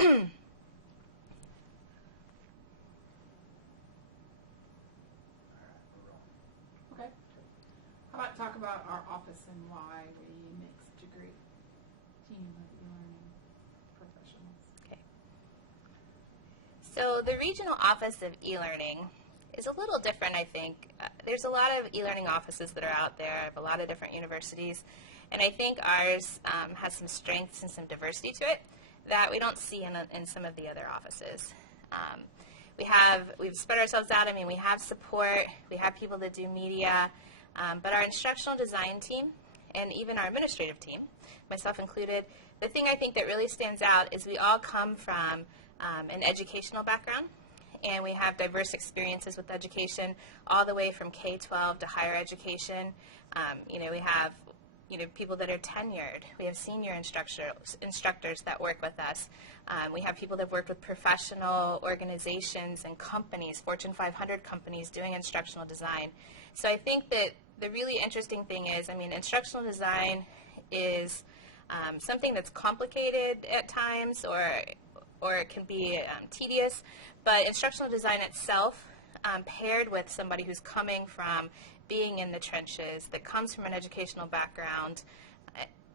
Okay. How about talk about our office and why we make such a great team of e-learning professionals? Okay. So the regional office of e-learning is a little different, I think. There's a lot of e-learning offices that are out there of a lot of different universities, and I think ours has some strengths and some diversity to it that we don't see in some of the other offices. We've spread ourselves out. I mean, we have support, we have people that do media, but our instructional design team and even our administrative team, myself included, the thing I think that really stands out is we all come from an educational background, and we have diverse experiences with education all the way from K-12 to higher education. We have people that are tenured. We have senior instructors that work with us. We have people that have worked with professional organizations and companies, Fortune 500 companies, doing instructional design. So I think that the really interesting thing is, instructional design is something that's complicated at times, or it can be tedious, but instructional design itself, paired with somebody who's coming from being in the trenches, that comes from an educational background,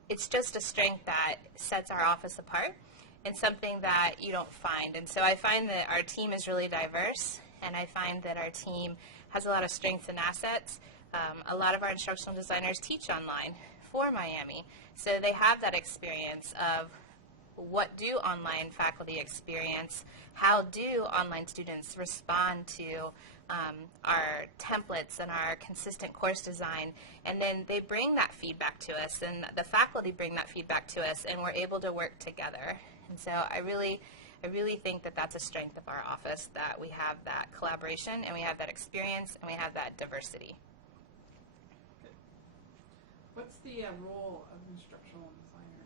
it's just a strength that sets our office apart and something that you don't find. And so I find that our team is really diverse, and I find that our team has a lot of strengths and assets. A lot of our instructional designers teach online for Miami, so they have that experience of what do online faculty experience, how do online students respond to our templates and our consistent course design, and then they bring that feedback to us, and the faculty bring that feedback to us, and we're able to work together. And so I really think that that's a strength of our office, that we have that collaboration, and we have that experience, and we have that diversity. Good. What's the role of an instructional designer?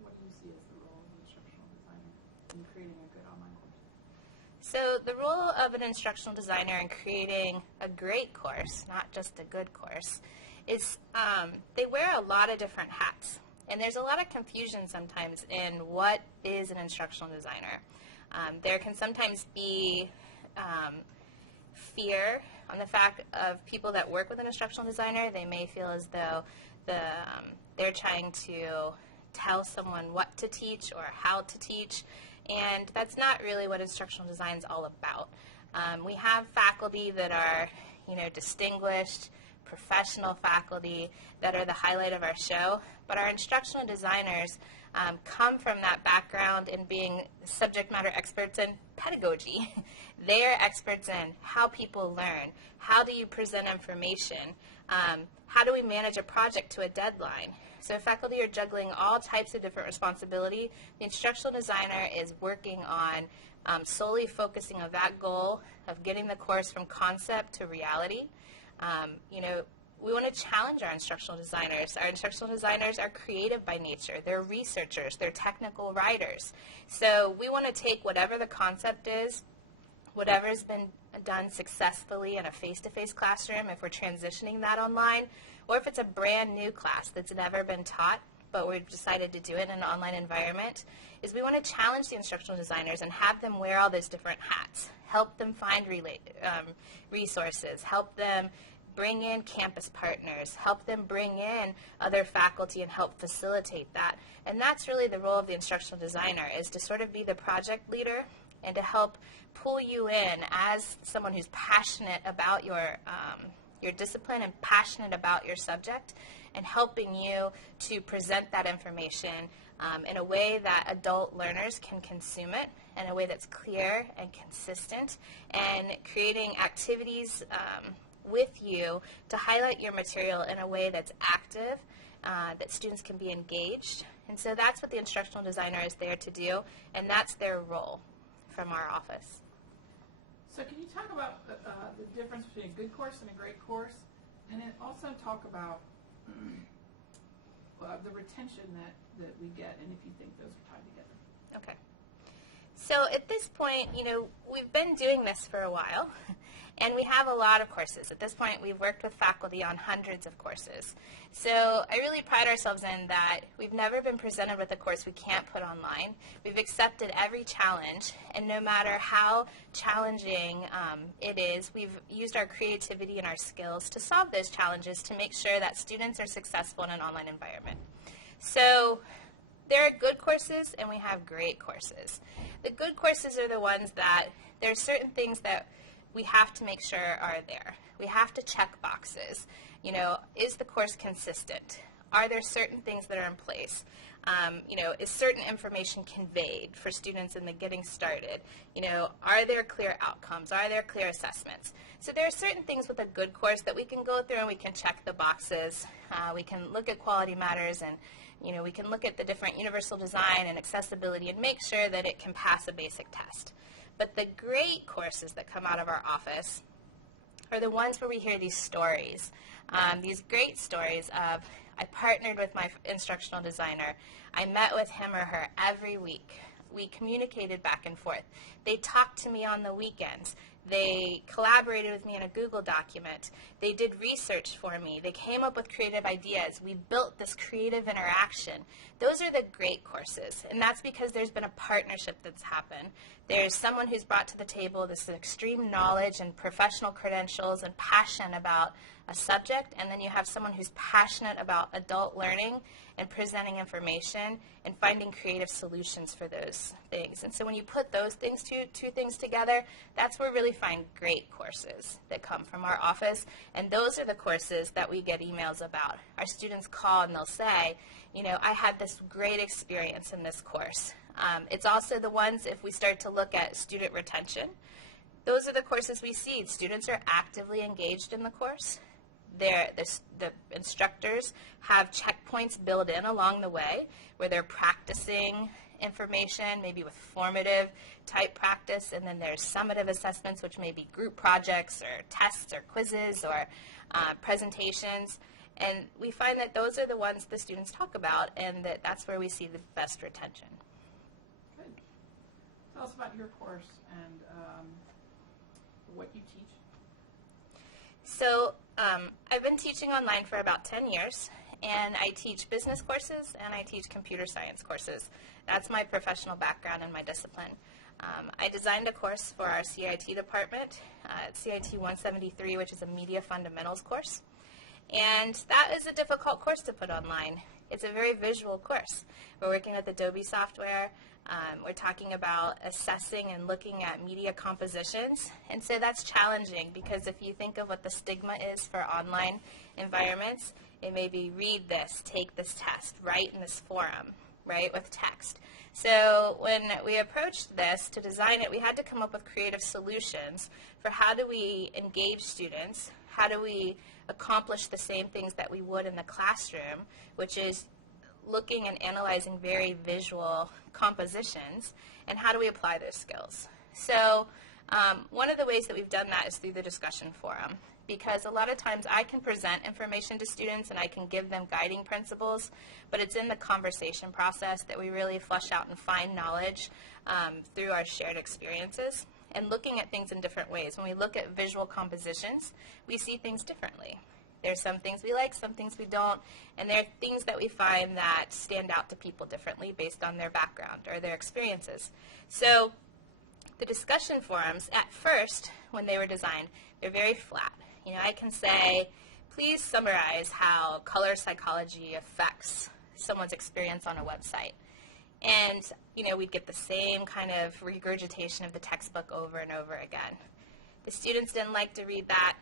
What do you see as the role of an instructional designer in creating a good online course? So the role of an instructional designer in creating a great course, not just a good course, is they wear a lot of different hats. And there's a lot of confusion sometimes in what is an instructional designer. There can sometimes be fear on the fact of people that work with an instructional designer. They may feel as though they're trying to tell someone what to teach or how to teach, and that's not really what instructional design is all about. We have faculty that are, distinguished, professional faculty that are the highlight of our show, but our instructional designers come from that background in being subject matter experts in pedagogy. They are experts in how people learn, how do you present information, how do we manage a project to a deadline. So faculty are juggling all types of different responsibility. The instructional designer is working on solely focusing on that goal of getting the course from concept to reality. We want to challenge our instructional designers. Our instructional designers are creative by nature. They're researchers. They're technical writers. So we want to take whatever the concept is, whatever's been done successfully in a face-to-face classroom, if we're transitioning that online, or if it's a brand new class that's never been taught, but we've decided to do it in an online environment, is we want to challenge the instructional designers and have them wear all those different hats, help them find resources, help them bring in campus partners, help them bring in other faculty and help facilitate that. And that's really the role of the instructional designer, is to sort of be the project leader and to help pull you in as someone who's passionate about your discipline and passionate about your subject, and helping you to present that information in a way that adult learners can consume it, in a way that's clear and consistent, and creating activities with you to highlight your material in a way that's active, that students can be engaged. And so that's what the instructional designer is there to do, and that's their role from our office. So can you talk about the difference between a good course and a great course, and then also talk about the retention that we get, and if you think those are tied together? Okay. So at this point, we've been doing this for a while, And we have a lot of courses. At this point, we've worked with faculty on hundreds of courses. So I really pride ourselves in that we've never been presented with a course we can't put online. We've accepted every challenge, and no matter how challenging it is, we've used our creativity and our skills to solve those challenges to make sure that students are successful in an online environment. So there are good courses and we have great courses. The good courses are the ones that there are certain things that we have to make sure are there. We have to check boxes. You know, is the course consistent? Are there certain things that are in place? You know, is certain information conveyed for students in the getting started? You know, are there clear outcomes? Are there clear assessments? So there are certain things with a good course that we can go through and we can check the boxes. We can look at quality matters, and you know, we can look at the different universal design and accessibility and make sure that it can pass a basic test. But the great courses that come out of our office are the ones where we hear these stories, these great stories of, I partnered with my instructional designer. I met with him or her every week. We communicated back and forth. They talked to me on the weekends. They collaborated with me in a Google document. They did research for me. They came up with creative ideas. We built this creative interaction. Those are the great courses, and that's because there's been a partnership that's happened. There's someone who's brought to the table this extreme knowledge and professional credentials and passion about a subject, and then you have someone who's passionate about adult learning and presenting information and finding creative solutions for those things. And so when you put those things, two things together, that's where we really find great courses that come from our office, and those are the courses that we get emails about. Our students call and they'll say, you know, I had this great experience in this course. It's also the ones, if we start to look at student retention, those are the courses we see. Students are actively engaged in the course. The instructors have checkpoints built in along the way where they're practicing information, maybe with formative type practice, and then there's summative assessments, which may be group projects or tests or quizzes or presentations. And we find that those are the ones the students talk about, and that's where we see the best retention. Good. Tell us about your course and what you teach. So I've been teaching online for about 10 years, and I teach business courses and I teach computer science courses. That's my professional background and my discipline. I designed a course for our CIT department, CIT 173, which is a media fundamentals course. And that is a difficult course to put online. It's a very visual course. We're working with Adobe software. We're talking about assessing and looking at media compositions. And so that's challenging because if you think of what the stigma is for online environments, it may be read this, take this test, write in this forum, right, with text. So when we approached this to design it, we had to come up with creative solutions for how do we engage students, how do we accomplish the same things that we would in the classroom, which is looking and analyzing very visual compositions, and how do we apply those skills. So one of the ways that we've done that is through the discussion forum, because a lot of times I can present information to students and I can give them guiding principles, but it's in the conversation process that we really flesh out and find knowledge through our shared experiences and looking at things in different ways. When we look at visual compositions, we see things differently. There's some things we like, some things we don't, and there are things that we find that stand out to people differently based on their background or their experiences. So the discussion forums, at first, when they were designed, they're very flat. You know, I can say, please summarize how color psychology affects someone's experience on a website. And, you know, we'd get the same kind of regurgitation of the textbook over and over again. The students didn't like to read that.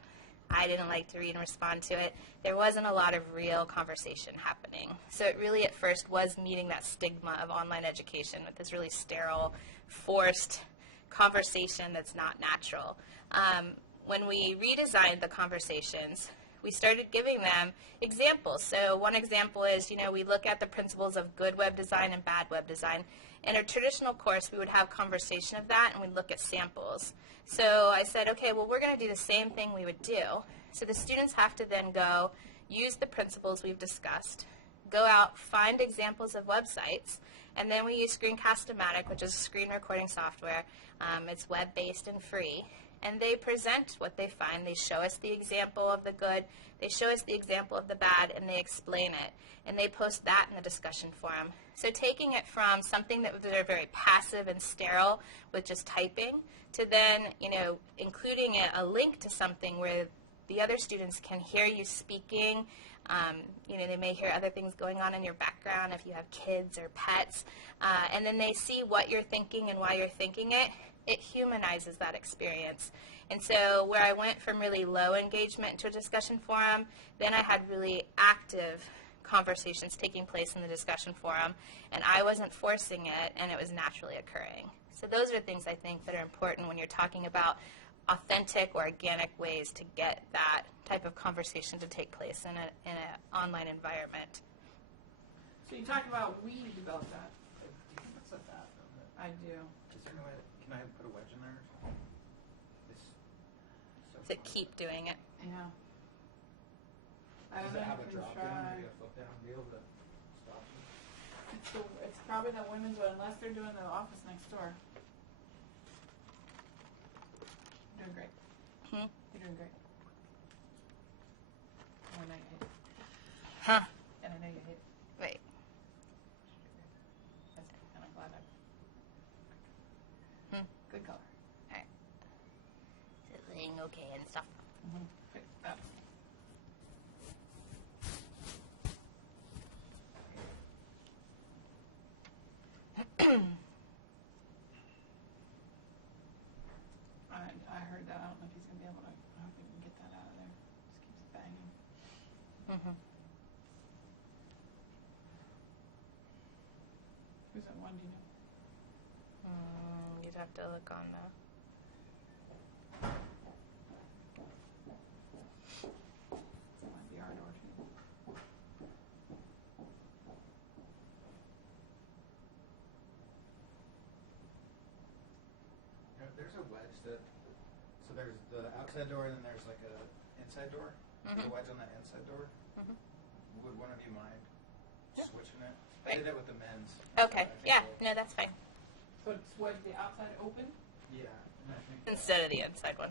I didn't like to read and respond to it. There wasn't a lot of real conversation happening. So it really at first was meeting that stigma of online education with this really sterile, forced conversation that's not natural. When we redesigned the conversations, we started giving them examples. So one example is, you know, we look at the principles of good web design and bad web design. In a traditional course, we would have conversation of that, and we'd look at samples. So I said, okay, well, we're going to do the same thing we would do. So the students have to then go use the principles we've discussed, go out, find examples of websites, and then we use Screencast-O-Matic, which is screen recording software. It's web-based and free. and they present what they find. They show us the example of the good, they show us the example of the bad, and they explain it. And they post that in the discussion forum. So taking it from something that was very passive and sterile with just typing to then, including a link to something where the other students can hear you speaking. They may hear other things going on in your background if you have kids or pets. And then they see what you're thinking and why you're thinking it. It humanizes that experience. And so where I went from really low engagement to a discussion forum, then I had really active conversations taking place in the discussion forum, and I wasn't forcing it, and it was naturally occurring. So those are things I think that are important when you're talking about authentic or organic ways to get that type of conversation to take place in an online environment. So you talk about we developed that. What's up that? I do. Is there any way, can I put a wedge in there or something? It's so To fun. keep doing it. Yeah. I Does don't it know have if a you can drop try. down, maybe a flip down deal that stops you? It's probably the women's one, unless they're doing the office next door. You're doing great. You're doing great. Oh, I know you hate it. Huh. And I know you hate it. Wait. That's it. And I'm glad good color. All right. Is it laying okay and stuff? Okay, that. I heard that. I don't know if he's going to be able to. I hope he can get that out of there. Just keeps banging. Who's that one? Do you know? You'd have to look on the... That might be our door too. There's a wedge that, so there's the outside door and then there's like a inside door. There's a wedge on that inside door. Would one of you mind switching it? Right. I did that with the men's. Okay. I think Yeah. we'll- No, that's fine. So it's what, the outside open? Yeah. And I think Instead of the inside one.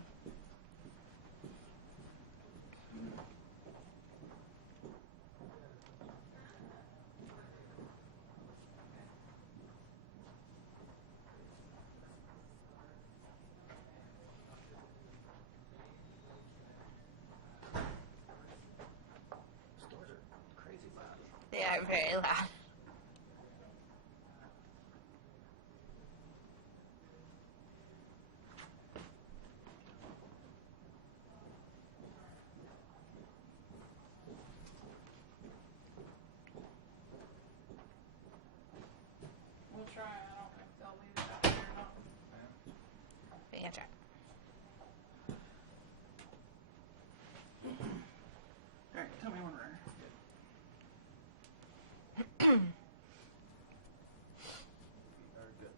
Stores are crazy loud. They are very loud. We'll try. I don't know if they'll leave it out there or not. But yeah, try. All right, tell me when we're. Very good.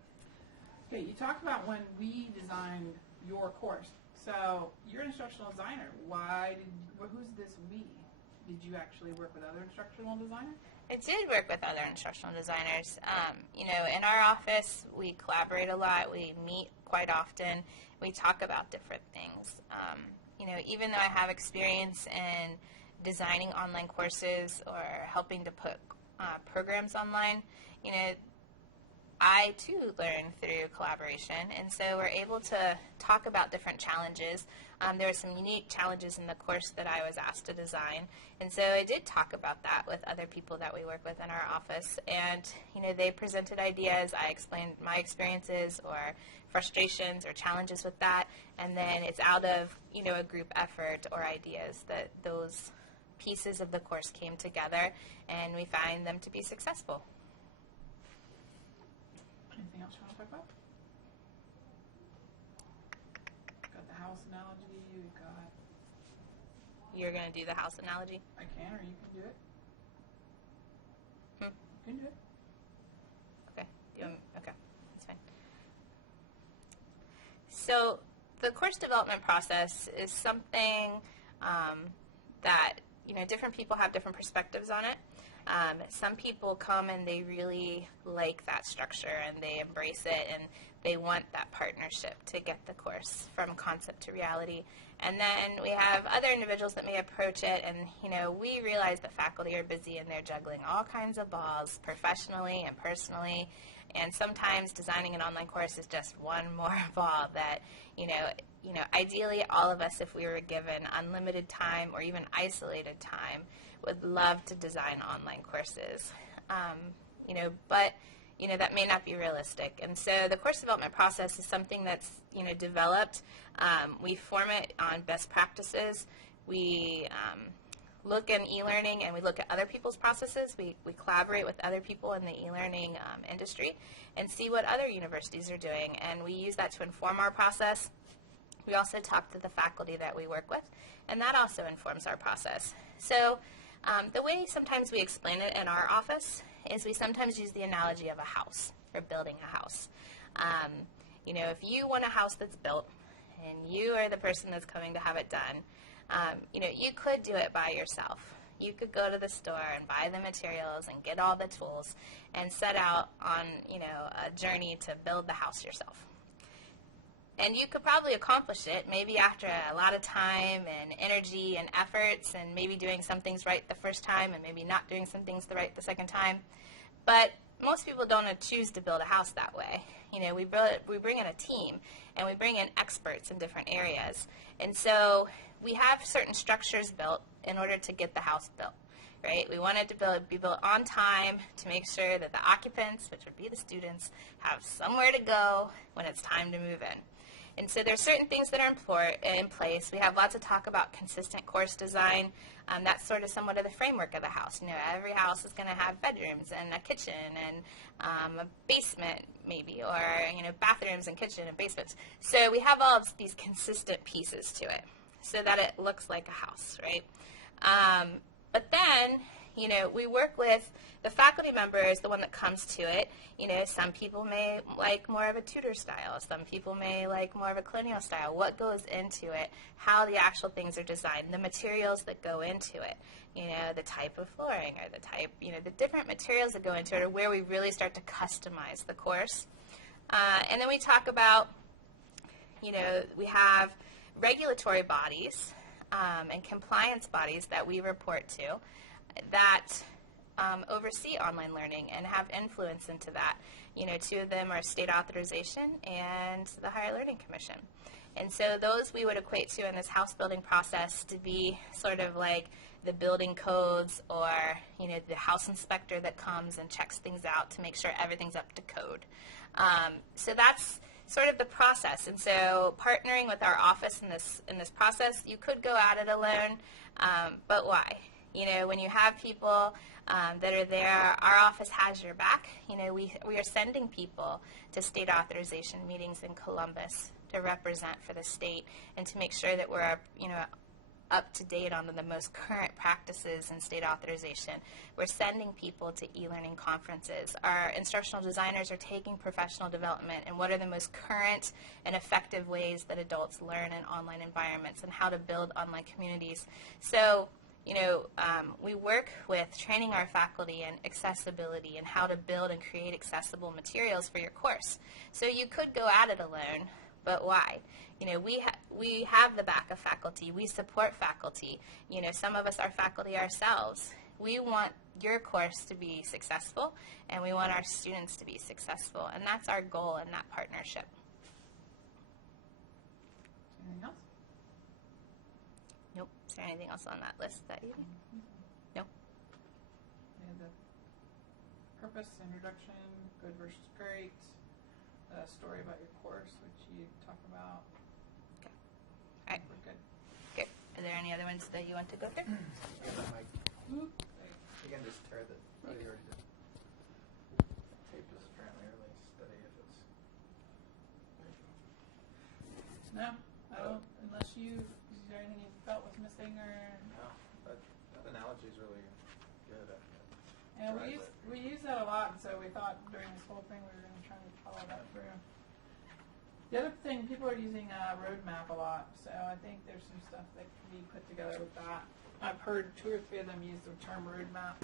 Okay, you talked about when we designed your course. So you're an instructional designer. Who's this we? Did you actually work with other instructional designers? I did work with other instructional designers. In our office, we collaborate a lot. We meet quite often. We talk about different things. Even though I have experience in designing online courses or helping to put programs online, I too learn through collaboration, and so we're able to talk about different challenges. There were some unique challenges in the course that I was asked to design, and so I did talk about that with other people that we work with in our office, and they presented ideas. I explained my experiences or frustrations or challenges with that, and then it's out of a group effort or ideas that those pieces of the course came together, and we find them to be successful. Anything else you want to talk about? Got the house analogy. We got. You're going to do the house analogy? I can, or you can do it. You can do it. Okay. Okay. That's fine. So the course development process is something that, different people have different perspectives on it. Some people come and they really like that structure and they embrace it and they want that partnership to get the course from concept to reality. And then we have other individuals that may approach it, and we realize that faculty are busy and they're juggling all kinds of balls professionally and personally. And sometimes designing an online course is just one more ball that, ideally all of us, if we were given unlimited time or even isolated time, would love to design online courses. But that may not be realistic. And so the course development process is something that's, developed. We form it on best practices. We look in e-learning and we look at other people's processes. We collaborate with other people in the e-learning industry and see what other universities are doing, and we use that to inform our process. We also talk to the faculty that we work with, and that also informs our process. So the way sometimes we explain it in our office is we sometimes use the analogy of a house, or building a house. If you want a house that's built and you are the person that's coming to have it done, you could do it by yourself. You could go to the store and buy the materials and get all the tools and set out on, a journey to build the house yourself. And you could probably accomplish it maybe after a lot of time and energy and efforts, and maybe doing some things right the first time and maybe not doing some things right the second time. But most people don't choose to build a house that way. We bring in a team, and we bring in experts in different areas. And so we have certain structures built in order to get the house built, right? We want it to be built on time to make sure that the occupants, which would be the students, have somewhere to go when it's time to move in. And so there's certain things that are in place. We have lots of talk about consistent course design. That's sort of somewhat of the framework of the house. Every house is going to have bedrooms and a kitchen and a basement maybe, or bathrooms and kitchen and basements. So we have all of these consistent pieces to it so that it looks like a house, right? But then, we work with the faculty member is the one that comes to it. Some people may like more of a Tudor style. Some people may like more of a colonial style. What goes into it, how the actual things are designed, the materials that go into it, the type of flooring or the type, the different materials that go into it are where we really start to customize the course. And then we talk about, we have regulatory bodies and compliance bodies that we report to that oversee online learning and have influence into that. Two of them are state authorization and the Higher Learning Commission. And so those we would equate to in this house building process to be sort of like the building codes, or the house inspector that comes and checks things out to make sure everything's up to code. So that's sort of the process. And so partnering with our office in this process, you could go at it alone, but why? When you have people that are there, our office has your back. We are sending people to state authorization meetings in Columbus to represent for the state and to make sure that we're, up to date on the most current practices in state authorization. We're sending people to e-learning conferences. Our instructional designers are taking professional development and what are the most current and effective ways that adults learn in online environments and how to build online communities. So, we work with training our faculty in accessibility and how to build and create accessible materials for your course. So you could go at it alone, but why? We have the back of faculty. We support faculty. Some of us are faculty ourselves. We want your course to be successful, and we want our students to be successful, and that's our goal in that partnership. Anything else? Nope. Is there anything else on that list that you need? Nope. We have the purpose, introduction, good versus great, a story about your course, which you talk about. Okay. All right. We're good. Good. Are there any other ones that you want to go through? You can just tear the. Oh, you already did. Tape is apparently really steady if it's. No, I don't. Unless you. Is there anything you felt was missing, or? No, that analogy is really good. And we use that a lot, and so we thought during this whole thing we were going to try to follow that through. The other thing, people are using roadmap a lot, so I think there's some stuff that can be put together with that. I've heard 2 or 3 of them use the term roadmap.